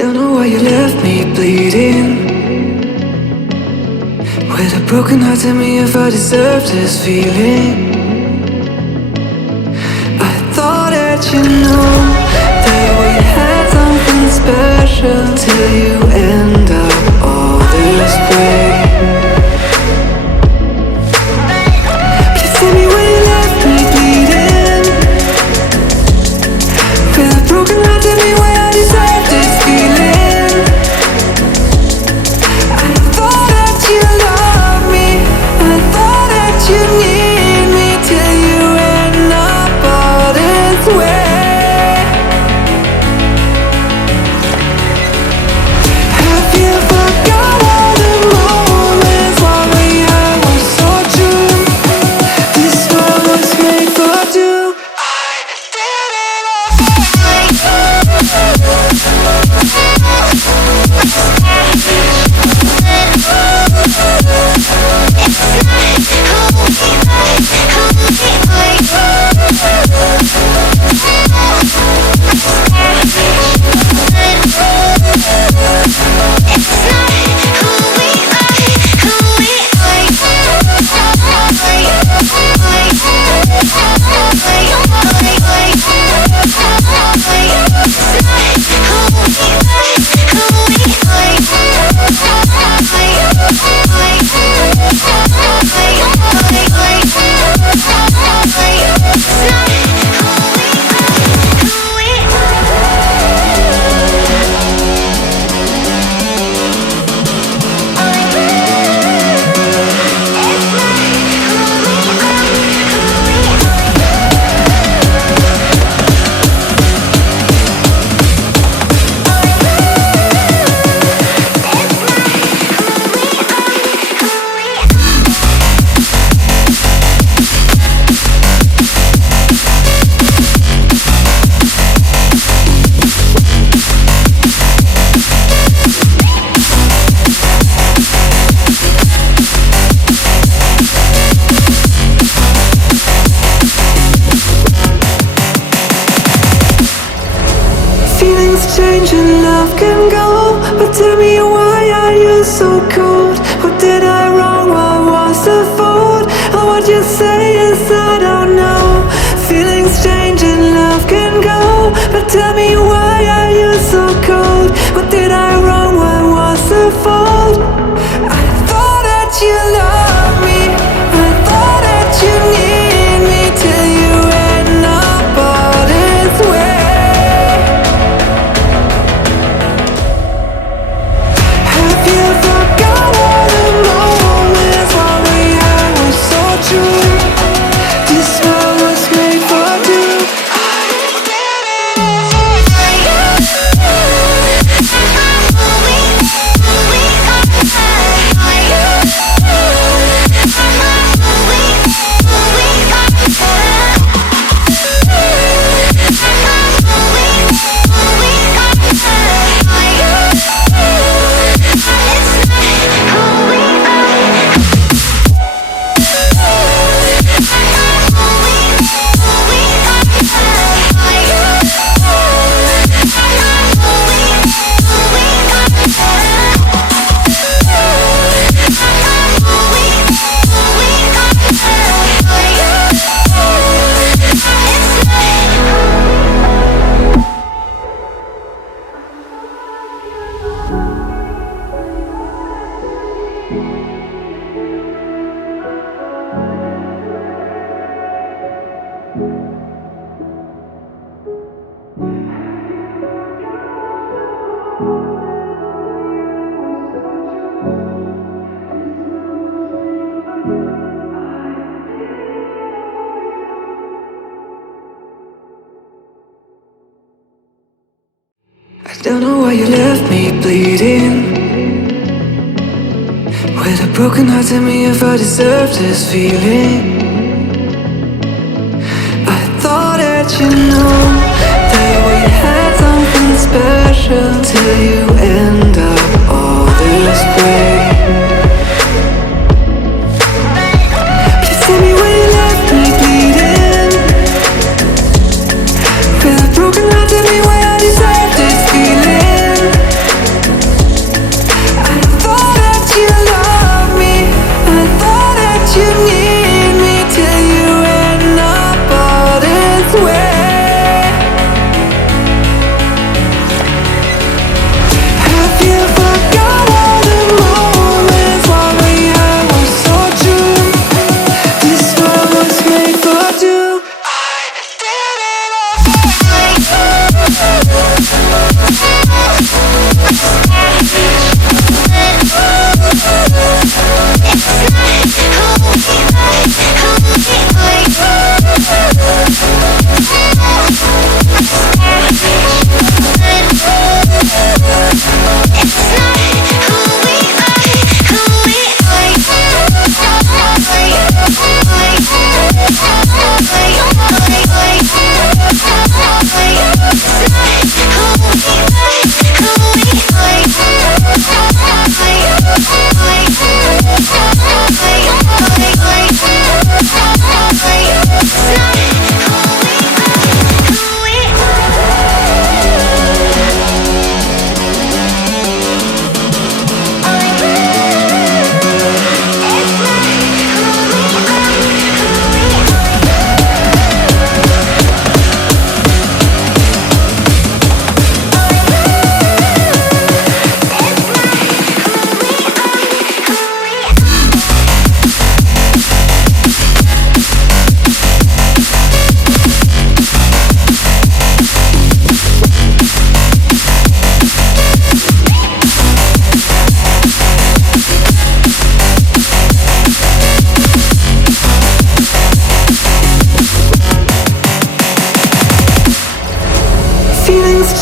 Don't know why you left me bleeding. With a broken heart, tell me if I deserve this feeling. I thought that you know that we had something special till you end up all this way. Please tell me why you left me bleeding. With a broken heart, tell me why I deserve this feeling. I thought that you loved me, I thought that you need me till you end up all this way. Have you forgot all the moments while we had was so true? This world was made for two. I did it change and love can go, but tell me why are you so cold? What did I wrong? What was the fault? And what you say is I don't know. Feelings change and love can go, but tell me why are you so cold? What did I wrong? What was the fault? I thought that you loved me, I thought that you need me till you end up all this way. Don't know why you left me bleeding. With a broken heart, tell me if I deserve this feeling. I thought that you know that we had something special till you end up all this way. Please tell me why you left me bleeding. With a broken heart, tell me why I deserve this feeling. you need me till you end up all this way. Have you forgot all the moments while we had was so true? This world was made for two. I did it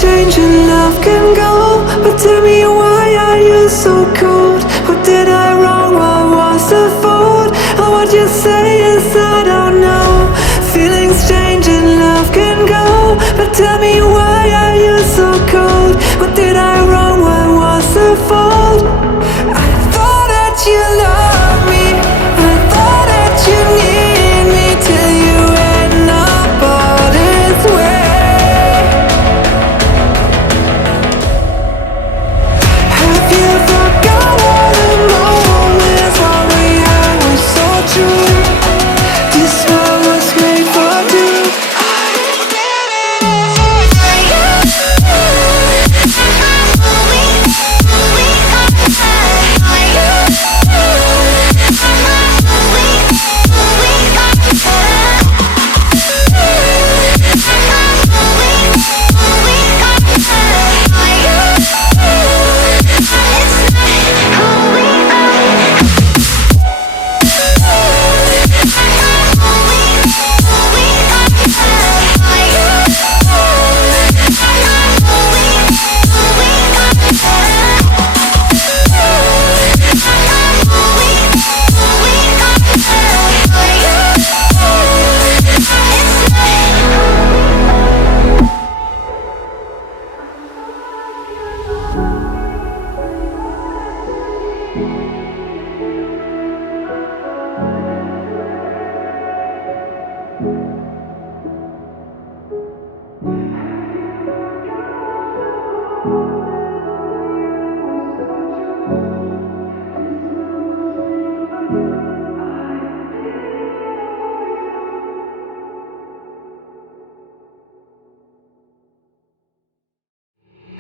change and love can go, but tell me why are you so cold? What did I wrong? What was the fault? Or what you say is I don't know. Feelings change and love can go, but tell me why are you so cold? What did I wrong? What was the fault? I thought that you loved me, I thought that you need me till you end up all this way.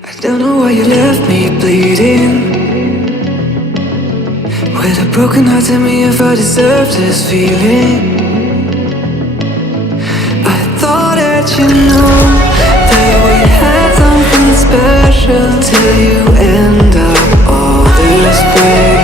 I don't know why you left me bleeding, with a broken heart. Tell me if I deserve this feeling. I thought that you know that we had something special till you end up all this way.